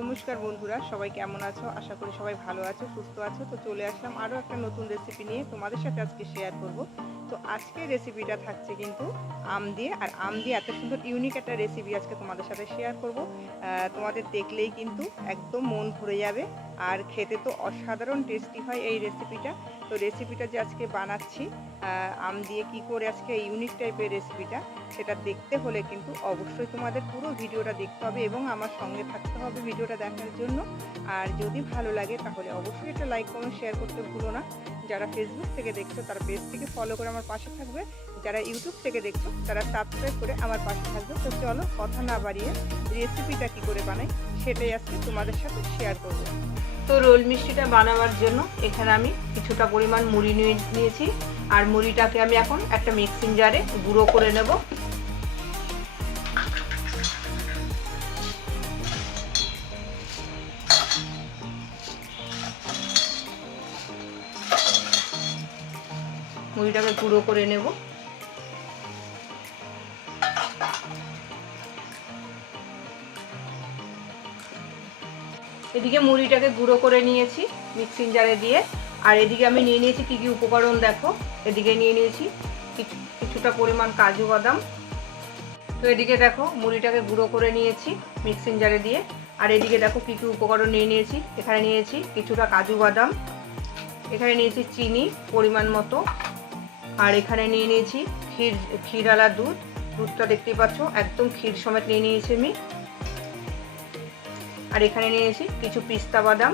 নমস্কার বন্ধুরা, সবাই কেমন আছো? আশা করি সবাই ভালো আছো, সুস্থ আছো। তো চলে আসলাম আরও একটা নতুন রেসিপি নিয়ে তোমাদের সাথে আজকে শেয়ার করব। তো আজকের রেসিপিটা থাকছে কিন্তু আম দিয়ে, আর আম দিয়ে এত সুন্দর ইউনিক একটা রেসিপি আজকে তোমাদের সাথে শেয়ার করব। তোমাদের দেখলেই কিন্তু একদম মন ভরে যাবে, আর খেতে তো অসাধারণ টেস্টি হয় এই রেসিপিটা। তো রেসিপিটা যে আজকে বানাচ্ছি আম দিয়ে, কি করে আজকে ইউনিক টাইপের রেসিপিটা, সেটা দেখতে হলে কিন্তু অবশ্যই তোমাদের পুরো ভিডিওটা দেখতে হবে এবং আমার সঙ্গে থাকতে হবে ভিডিওটা দেখার জন্য। আর যদি ভালো লাগে তাহলে অবশ্যই একটা লাইক কমেন্ট শেয়ার করতে ভুলো না। যারা ফেসবুক থেকে দেখছো তারা পেজটিকে ফলো করে আমার পাশে থাকবে, যারা ইউটিউব থেকে দেখছো তারা সাবস্ক্রাইব করে আমার পাশে থাকবে। তো চলো কথা না বাড়িয়ে রেসিপিটা কী করে বানাই সেটাই আজকে তোমাদের সাথে শেয়ার করব। তো রোল মিষ্টিটা বানাবার জন্য এখানে আমি কিছুটা পরিমাণ মুড়ি নিয়েছি, আর মুড়িটাকে আমি এখন একটা মিক্সিং জারে গুঁড়ো করে নেব। মুড়িটাকে গুঁড়ো করে নেব। এদিকে মুড়িটাকে গুঁড়ো করে নিয়েছি মিক্সিং জারে দিয়ে, আর এদিকে আমি নিয়ে নিয়েছি কী কী উপকরণ দেখো। এদিকে নিয়ে নিয়েছি কিছুটা পরিমাণ কাজু বাদাম। তো এদিকে দেখো মুড়িটাকে গুঁড়ো করে নিয়েছি মিক্সিং জারে দিয়ে, আর এদিকে দেখো কী কী উপকরণ নিয়ে নিয়েছি। এখানে নিয়েছি কিছুটা কাজু বাদাম, এখানে নিয়েছি চিনি পরিমাণ মতো, আর এখানে নিয়ে নিয়েছি ক্ষীরালা দুধটা দেখতেই পাচ্ছ একদম ক্ষীর সমেত নিয়ে নিয়েছি আমি। আর এখানে নিয়েছি কিছু পিস্তা বাদাম।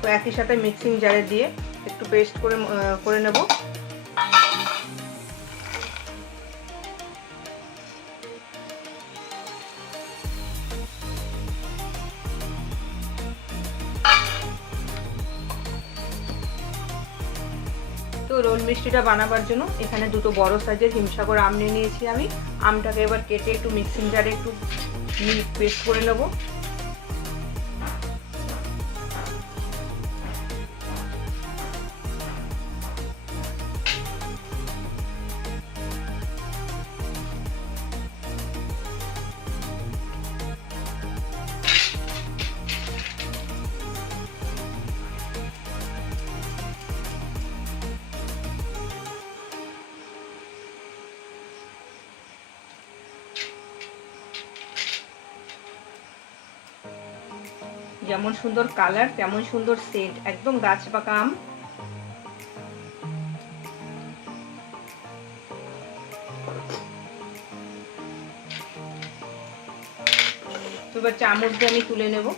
তো একই সাথে মিক্সিং জারে দিয়ে একটু পেস্ট করে নেব। তো রোল মিষ্টিটা বানাবার জন্য এখানে দুটো বড় সাইজের হিমসাগর আম নিয়ে নিয়েছি আমি। আমটাকে এবার কেটে একটু মিক্সিং জারে একটু পেস্ট করে নেব। যেমন সুন্দর কালার তেমন সুন্দর সেন্ট, একদম গাছ পাকা আম। তো এবার চামচ দিয়ে আমি তুলে নেব।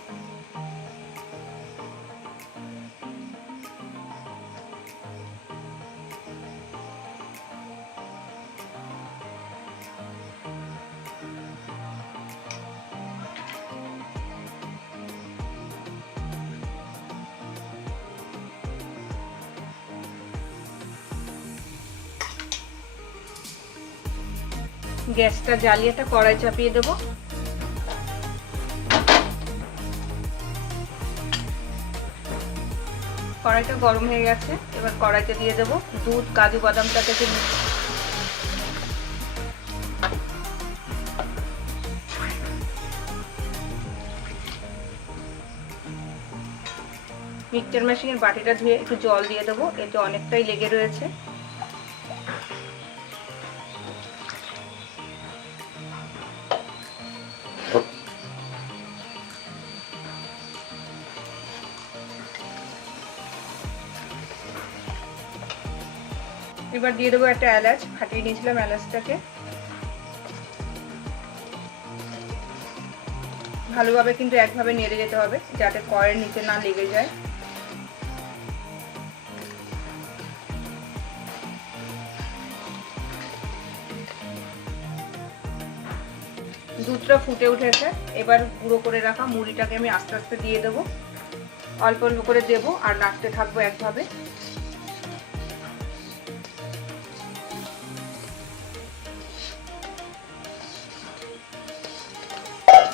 গ্যাসটা জ্বালিয়ে একটা কড়াই চাপিয়ে দেব। কড়াইটা গরম হয়ে গেছে, এবার কড়াইতে দিয়ে দেব দুধ, কাজু বাদামটাকে মিক্সচার মেশিনের বাটিটা ধুয়ে একটু জল দিয়ে দেবো, এতে অনেকটাই লেগে রয়েছে। এবার দিয়ে দেবো একটা এলাচ, ফাটিয়ে নিয়েছিলাম এলাচটাকে। ভালোভাবে কিন্তু একভাবে নেড়ে যেতে হবে যাতে কড়াইয়ের নিচে না লেগে যায়। দুধটা ফুটে উঠেছে, এবার গুঁড়ো করে রাখা মুড়িটাকে আমি আস্তে আস্তে দিয়ে দেবো। অল্প অল্প করে দেবো আর নাড়তে থাকবো একভাবে।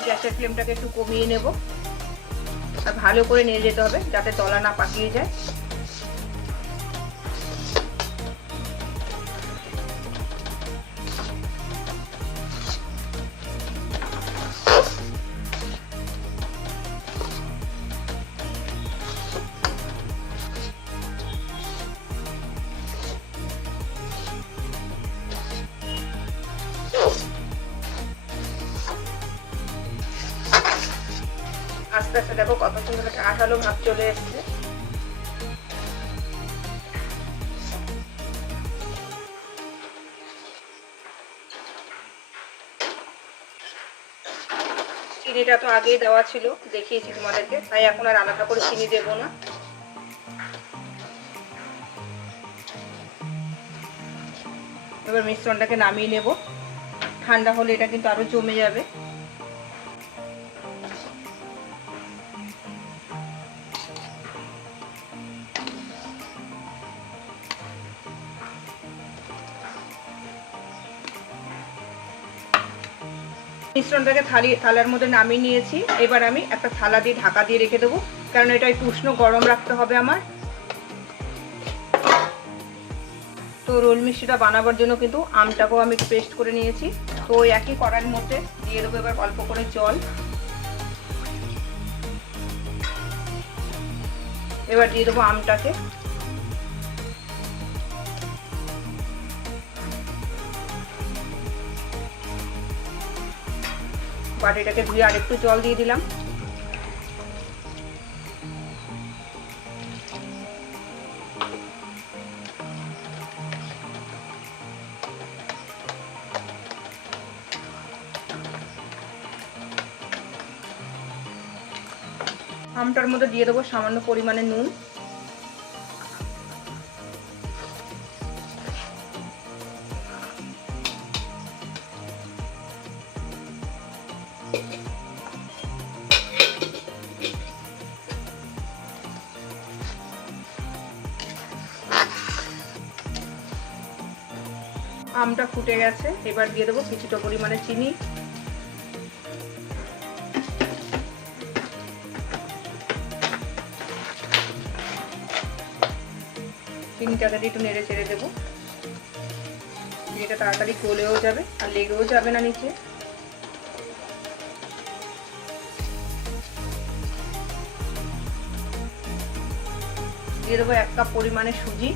গ্যাসের ফ্লেমটাকে একটু কমিয়ে নেব, আর ভালো করে নেড়ে যেতে হবে যাতে তলা না পাকিয়ে যায়। আস্তে আস্তে দেখো কত সুন্দর একটা আঠালো ভাব চলে এসছে। চিনিটা তো আগেই দেওয়া ছিল, দেখিয়েছি তোমাদেরকে, তাই এখন আর আলাদা করে চিনি দেবো না। এবার মিশ্রণটাকে নামিয়ে নেব। ঠান্ডা হলে এটা কিন্তু আরো জমে যাবে। মিশ্রণটাকে থালার মধ্যে নামিয়ে নিয়েছি। এবার আমি একটা থালা দিয়ে ঢাকা দিয়ে রেখে দেবো, কারণ এটা একটু উষ্ণ গরম রাখতে হবে আমার। তো রোল মিষ্টিটা বানাবার জন্য কিন্তু আমটাকেও আমি পেস্ট করে নিয়েছি। তো ওই একই কড়াইয়ের মধ্যে দিয়ে দেবো এবার অল্প করে জল। এবার দিয়ে দেবো আমটাকে। বাটিটাকে ধুয়ে আরেকটু জল দিয়ে দিলাম। আমটার মধ্যে দিয়ে দেবো সামান্য পরিমাণে নুন। আমটা ফুটে গেছে, এবার দিয়ে দেবো কিছুটা পরিমাণে চিনি। চিনিটাকে দিয়ে একটু নেড়ে চেড়ে দেবো। চিনিটা তাড়াতাড়ি গলেও যাবে আর লেগেও যাবে না নিচে। দিয়ে দেবো 1 কাপ পরিমাণে সুজি।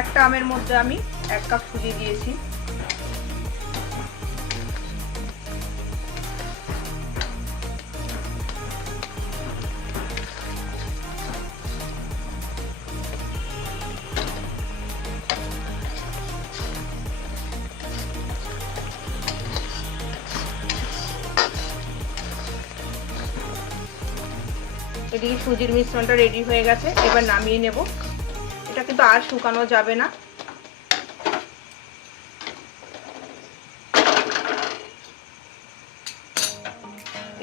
একটা আমের মধ্যে আমি 1 কাপ সুজি দিয়েছি। এদিকে সুজির মিশ্রণটা রেডি হয়ে গেছে, এবার নামিয়ে নেব। এটা কিন্তু আর শুকানো যাবে না।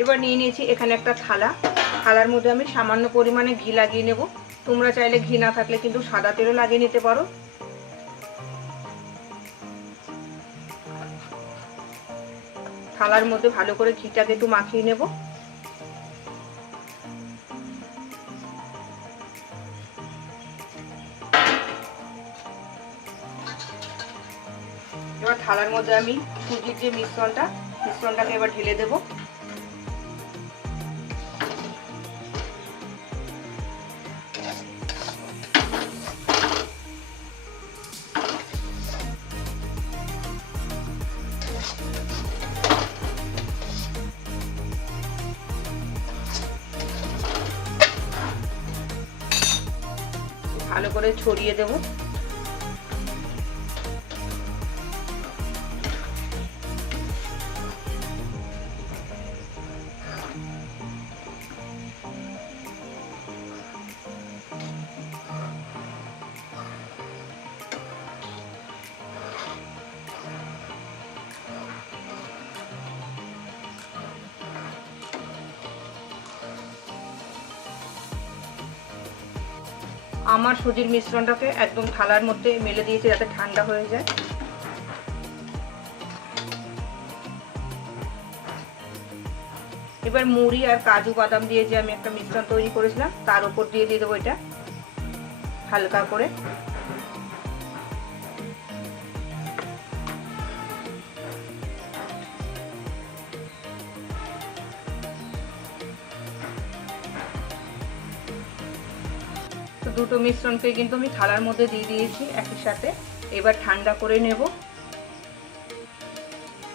এবার নিয়ে নিয়েছি এখানে একটা থালা। থালার মধ্যে আমি সামান্য পরিমাণে ঘি লাগিয়ে নেব। তোমরা চাইলে ঘি না থাকলে কিন্তু সাদা তেলও লাগিয়ে নিতে পারো। থালার মধ্যে ভালো করে ঘিটাকে একটু মাখিয়ে নেব। এবার থালার মধ্যে আমি সুজির যে মিশ্রণটাকে এবার ঢেলে দেব। ভালো করে ছড়িয়ে দেব। আমার সুজির মিশ্রণটাকে একদম থালার মধ্যে মেলে দিয়েছি যাতে ঠান্ডা হয়ে যায়। এবার মুড়ি আর কাজু বাদাম দিয়ে যে আমি একটা মিশ্রণ তৈরি করেছিলাম তার উপর দিয়ে দেবো এটা হালকা করে। তো দুটো মিশ্রণকে কিন্তু আমি থালার মধ্যে দিয়ে দিয়েছি একই সাথে। এবার ঠান্ডা করে নেব।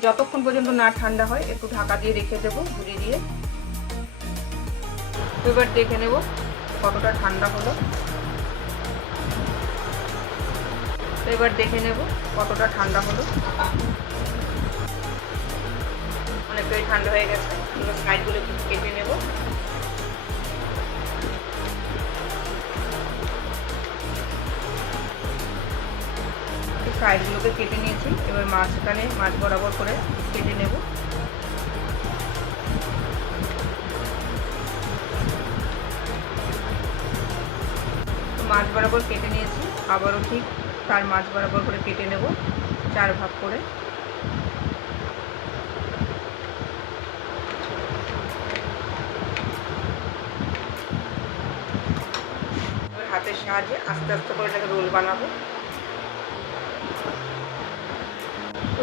যতক্ষণ পর্যন্ত না ঠান্ডা হয় একটু ঢাকা দিয়ে রেখে দেবো ঝুড়ি দিয়ে। এবার দেখে নেব কতটা ঠান্ডা হলো। এবার দেখে নেব কতটা ঠান্ডা হলো। অনেকটাই ঠান্ডা হয়ে গেছে। এবার সাইডগুলো কেটে নেব। সাইডগুলোকে কেটে নিয়েছি। এবার মাঝখানে মাছ বরাবর করে কেটে নেব। মাছ বরাবর কেটে নিয়েছি, আবারও ঠিক তার মাছ বরাবর করে কেটে নেব 4 ভাগ করে। এবার হাতের সাহায্যে আস্তে আস্তে করে এটাকে রোল বানাবো।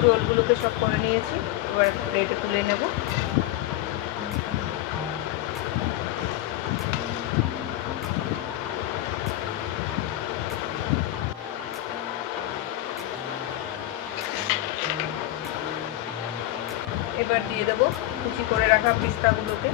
রোলগুলোকে সব করে নিয়েছি। এবার প্লেটে তুলে নেব। এবার দিয়ে দেবো কুচি করে রাখা পিস্তাগুলোকে।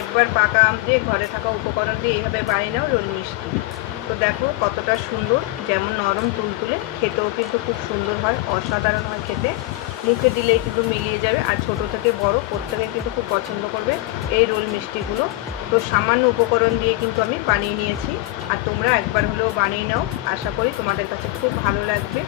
একবার পাকা আম দিয়ে ঘরে থাকা উপকরণ দিয়ে এইভাবে বানিয়ে নাও রোল মিষ্টি। তো দেখো কতটা সুন্দর, যেমন নরম তুলতুলে, খেতেও কিন্তু খুব সুন্দর হয়, অসাধারণ হয় খেতে। মুখে দিলেই কিন্তু মিলিয়ে যাবে। আর ছোট থেকে বড় প্রত্যেকে কিন্তু খুব পছন্দ করবে এই রোল মিষ্টিগুলো। তো সামান্য উপকরণ দিয়ে কিন্তু আমি বানিয়ে নিয়েছি। আর তোমরা একবার হলেও বানিয়ে নাও, আশা করি তোমাদের কাছে খুব ভালো লাগবে।